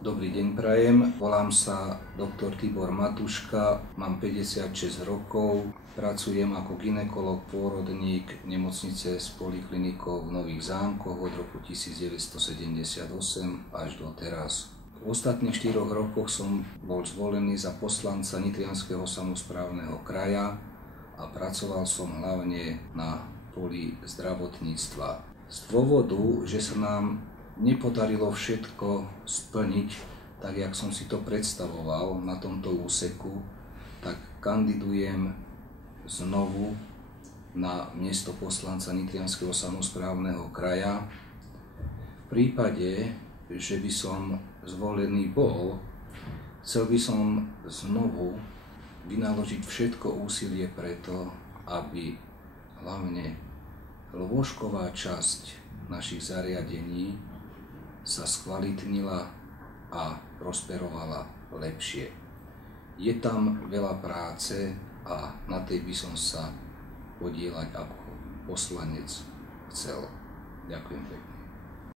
Dobrý deň prajem, volám sa doktor Tibor Matuška, mám 56 rokov, pracujem ako gynekolog, pôrodník nemocnice s poliklinikou v Nových Zámkoch od roku 1978 až do teraz. V ostatných 4 rokoch som bol zvolený za poslanca Nitrianskeho samosprávneho kraja a pracoval som hlavne na poli zdravotníctva. Z dôvodu, že sa nám nepodarilo všetko splniť tak, jak som si to predstavoval na tomto úseku, tak kandidujem znovu na miesto poslanca Nitrianskeho samosprávneho kraja. V prípade, že by som zvolený bol, chcel by som znovu vynaložiť všetko úsilie preto, aby hlavne lôžková časť našich zariadení sa skvalitnila a prosperovala lepšie. Je tam veľa práce a na tej by som sa podieľať ako poslanec chcel. Ďakujem pekne.